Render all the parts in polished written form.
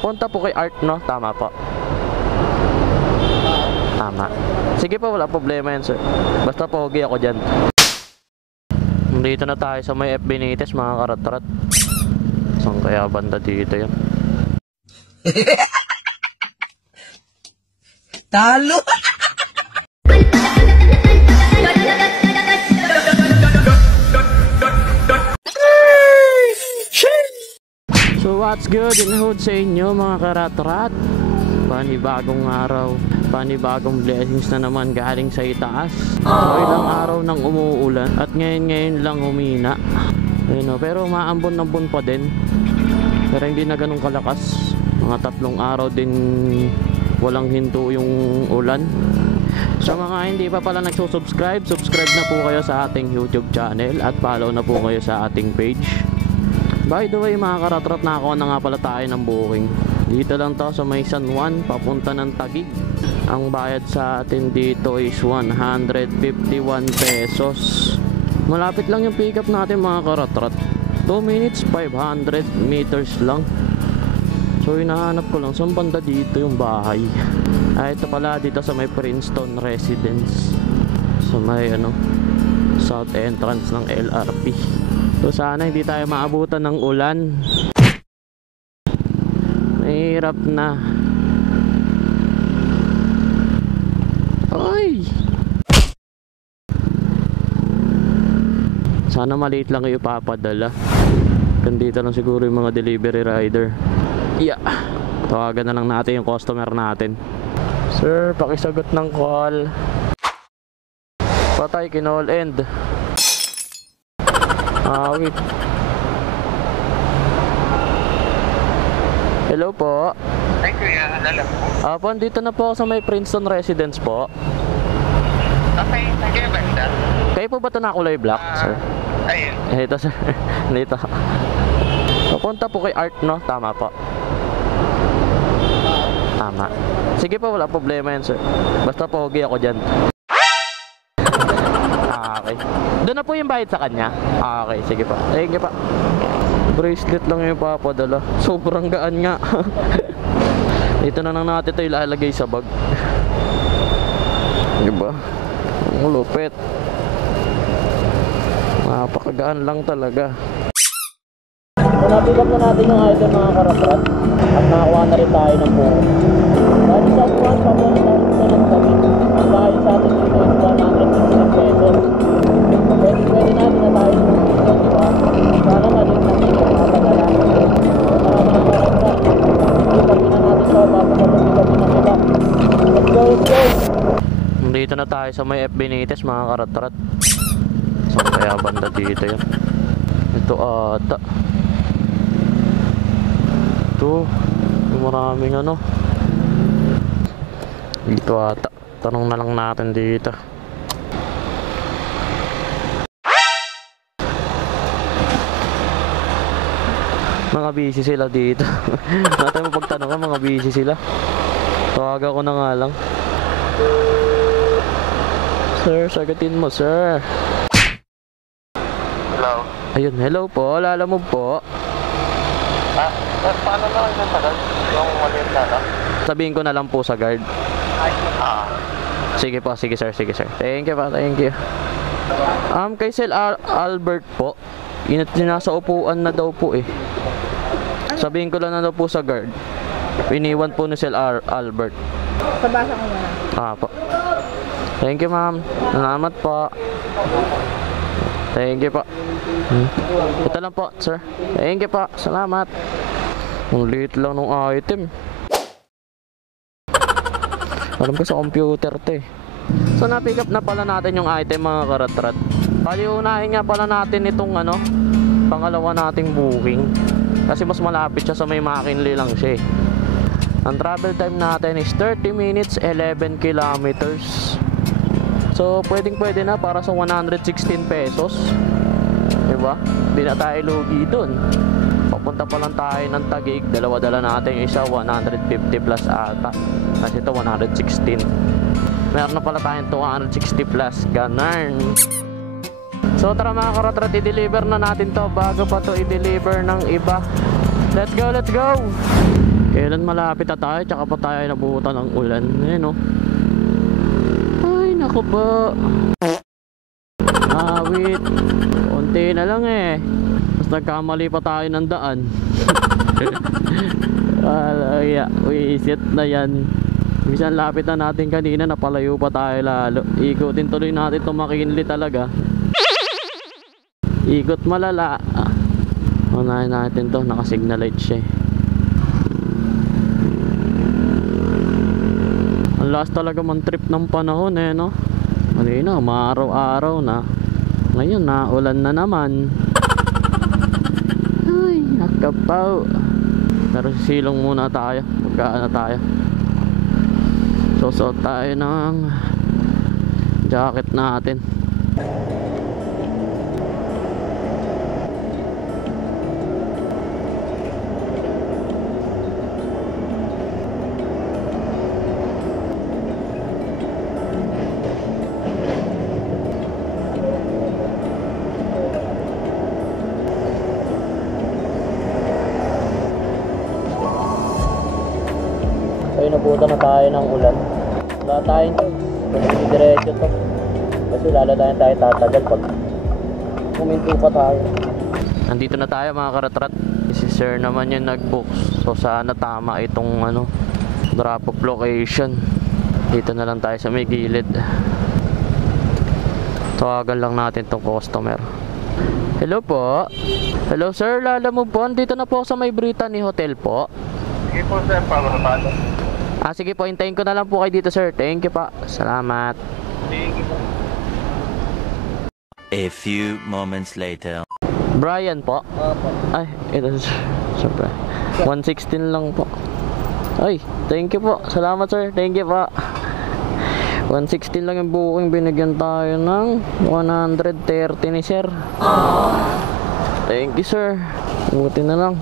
Papunta po kay Art, no? Tama po. Tama. Sige po, wala problema yan, sir. Basta pogi ako dyan. Dito na tayo sa may F. Benitez, mga karat-rat. Saan kaya banda dito yan? Talo! So what's good in the hood sa inyo, mga karat-rat? Panibagong araw, panibagong blessings na naman galing sa itaas. Ilang araw nang umuulan at ngayon lang humina. Ayun, pero maambon-ambon pa din. Pero hindi na ganun kalakas. Mga 3 araw din walang hinto yung ulan. Sa mga hindi pa pala nagsusubscribe, subscribe na po kayo sa ating YouTube channel at follow na po kayo sa ating page. By the way, mga karat-rat, nakakuha na nga pala tayo ng booking. Dito lang to sa may San Juan, papunta ng Taguig. Ang bayad sa atin dito is 151 pesos. Malapit lang yung pick up natin, mga karat-rat. 2 minutes, 500 meters lang. So hinahanap ko lang saan banda dito yung bahay. Ito pala dito sa may Princeton Residence. Sa may south entrance ng LRP. So sana hindi tayo maabutan ng ulan. Mahirap na. Ay! Sana maliit lang yung ipapadala. Kandito lang siguro yung mga delivery rider. Yeah. Tawagan na lang natin yung customer natin. Sir, pakisagot ng call. Patay, kinall end. Wait. Hello po. Ay, kuya, alala po. Dito na po ako sa may Princeton Residence po. Okay, nagkaya banda? Kayo po ba ito na kulay black, sir? Ayun. Ito, sir. Dito. Papunta po kay Art, no? Tama po. Tama. Sige po, wala problema yan, sir. Basta pogi ako dyan. Okay. Doon na po yung bayad sa kanya? Okay, sige pa. Thank you pa. Bracelet lang yung papadala. Sobrang gaan nga. Dito na lang natin ito ilalagay sa bag. Diba? Ang lupit. Napakagaan lang talaga. Napigat na natin yung item, mga karat-rat. At nakakuha na rin tayo ng buo. Dahil sa buwan, papunta tayo sa ng Taguig. Ang bayad sa atin dito is 160 pesos. Pwede natin na tayo dito, diba? Sana maliit na dito ang mapadala. Maraming karat-rat. Ipagin na natin ito, papapagin ng iba. Let's go, let's go! Dito na tayo sa may F. Benitez, mga karat-rat. Saan kaya banda dito yan? Ito ata. Ito, maraming dito ata. Tanong na lang natin dito. Mga busy sila dito. Natin mo pagtanong, mga busy sila. Tawagan ko na nga lang. Sir, sagutin mo, sir. Hello. Ayun, hello po, lalamove po. Paano naman yung tagal? Yung maliit na, Sabihin ko na lang po sa guard. Sige po, sige sir, sige sir. Thank you po, thank you. Kay Sir Albert po. Nasa upuan na daw po eh. Sabihin ko lang na daw po sa guard. Iniwan po ni Sir Albert. Sabasa ko muna. Po. Thank you, ma'am. Salamat po. Thank you po. Ito lang po, sir. Thank you po. Salamat. Ang liit lang ng item. Alam ko sa computer to eh. So na-pick up na pala natin yung item, mga karat-rat. Paliunahin nga pala natin itong pangalawa nating booking. Kasi mas malapit siya sa may McKinley lang siya eh. Ang travel time natin is 30 minutes, 11 kilometers. So pwede na para sa 116 pesos. Diba? Di na tayo lugi dun. Papunta pa lang tayo ng Taguig. Dala natin yung isa, 150 plus ata. Kasi ito 116. Meron na pala tayong 260 plus. Ganun. So tara, mga karat-rat, i-deliver na natin to bago pa to i-deliver ng iba. Let's go, let's go! Kailan malapit na tayo, tsaka pa tayo nabuhutan ng ulan. Ayan o. Ay, naku po. Wait. Konti na lang eh. Tapos nagkamali pa tayo ng daan. Alaya, wisit na yan. Bisan lapit na natin kanina, napalayo pa tayo lalo. Ikutin tuloy natin itong McKinley talaga. Ikot malala. Unahin natin to, naka-signal light siya. Ang last talaga man trip ng panahon eh, no? Kanina, maaraw-araw na. Ngayon, naulan na naman. Ay, nakapaw. Pero sisilong muna tayo. Magkaan na tayo. Susuot tayo ng jacket natin. So inabutan na tayo ng ulan. Wala tayong choice. Kasi diretso to. Kasi lalo tayo tatagal pag huminto pa tayo. Nandito na tayo mga karatrat. Si sir naman yung nag-book. So sana tama itong drop off location. Dito na lang tayo sa may gilid. Tawagan lang natin tong customer. Hello po. Hello sir, lalamove po. Dito na po sa may Brittany Hotel po. Sige po sir, pagkakalo. Sige po, hintayin ko na lang po kayo dito sir. Thank you pa. Salamat. Sige po. A few moments later. Brian po. Opo. Ay, ito siyempre. 116 lang po. Ay, thank you po. Salamat sir. Thank you po. 116 lang yung booking. Binigyan tayo ng 130 ni sir. Thank you sir. Buti na lang.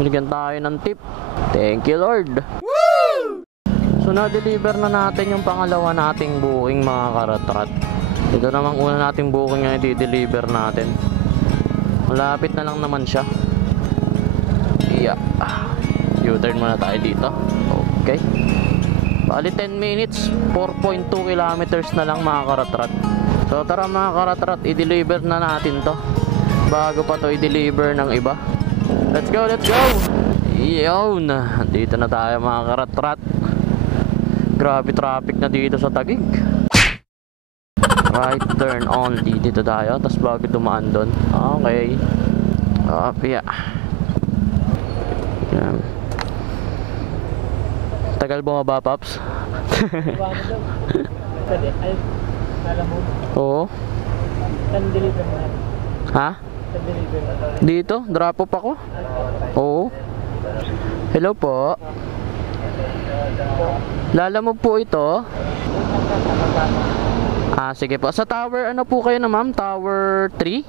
Binigyan tayo ng tip. Thank you Lord. So na-deliver na natin yung pangalawa nating booking mga karatrat. Ito namang una nating booking na i-deliver natin. Malapit na lang naman siya. Yeah. U-turn muna tayo dito. Okay. Bali 10 minutes, 4.2 kilometers na lang mga karatrat. So tara mga karatrat, i-deliver na natin to bago pa to i-deliver ng iba. Let's go, let's go! Yun! Dito na tayo mga karatrat. Grabe traffic na dito sa Taguig. Right turn only. Dito tayo, tapos bago dumaan doon. Okay. Yeah. Yan. Tagal bumaba, Paps? Oo. Ha? Dito? Drop off ako? Oo. Hello po. Lalamove po ito. Sige po. Sa tower, ano po kayo na ma'am? Tower 3?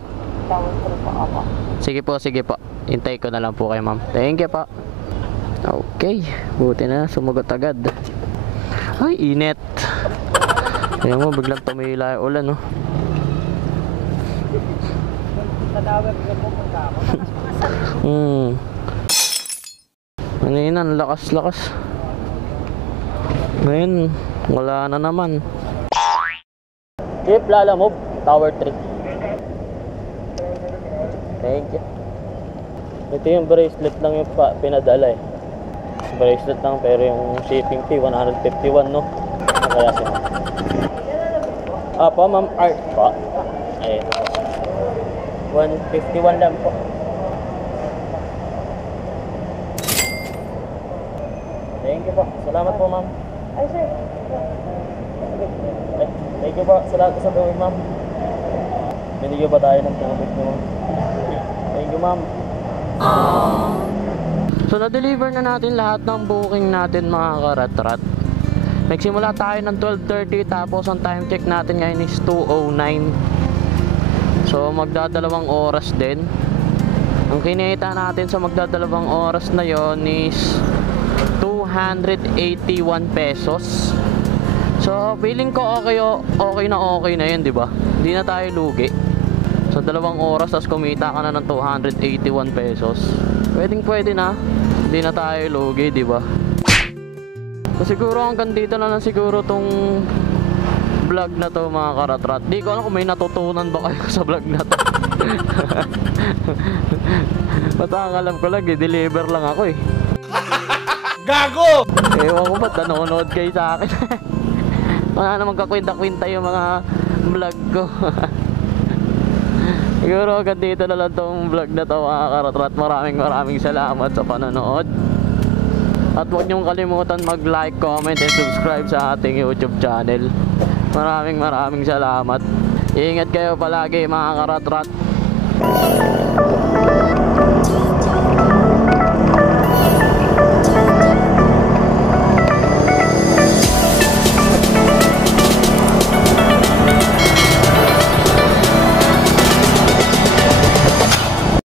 Tawag ko po ako. Sige po, sige po. Hintay ko na lang po kayo ma'am. Thank you po. Okay. Buti na, sumagot agad. Ay, init. Kaya mo, biglang tumila yung ulan, no? Sa tower ko pupunta ako. Kanina, ang lakas-lakas. Ngayon, wala na naman. Jeep, lalamove. Tower 3. Thank you. Ito yung bracelet lang yung pinadala eh. Bracelet lang pero yung shipping fee 151 no? Kaya si ma'am. Po ma'am, art po. Ayun. 151 lang po. Thank you po. Salamat po ma'am. Ay, sir. Thank you po. Salamat sa gawin ma'am. Binigyan ba tayo ng tubig mo? Thank you ma'am. So na-deliver na natin lahat ng booking natin mga karatrat. Nagsimula tayo ng 12:30 tapos ang time check natin ngayon is 2:09. So magdadalawang oras din. Ang kinita natin sa magdadalawang oras na yon is 281 pesos. So feeling ko okay na yun, di ba? Hindi na tayo lugi. So 2 oras tapos kumita ka na ng 281 pesos. Pwede na. Hindi na tayo lugi, di ba? So, siguro hanggang dito na lang siguro tong vlog na to mga karatrat. Di ko alam kung may natutunan ba kayo sa vlog na to. Basta ang alam ko lang, deliver lang ako eh. Gago! Ewan ko ba't nanonood kayo sa akin. Wala namang kakwinta-kwinta yung mga vlog ko. Siguro hanggang dito na lang tong vlog na to mga karatrat. Maraming salamat sa panonood. At huwag niyong kalimutan mag-like, comment, and subscribe sa ating YouTube channel. Maraming salamat. Ingat kayo palagi mga karatrat.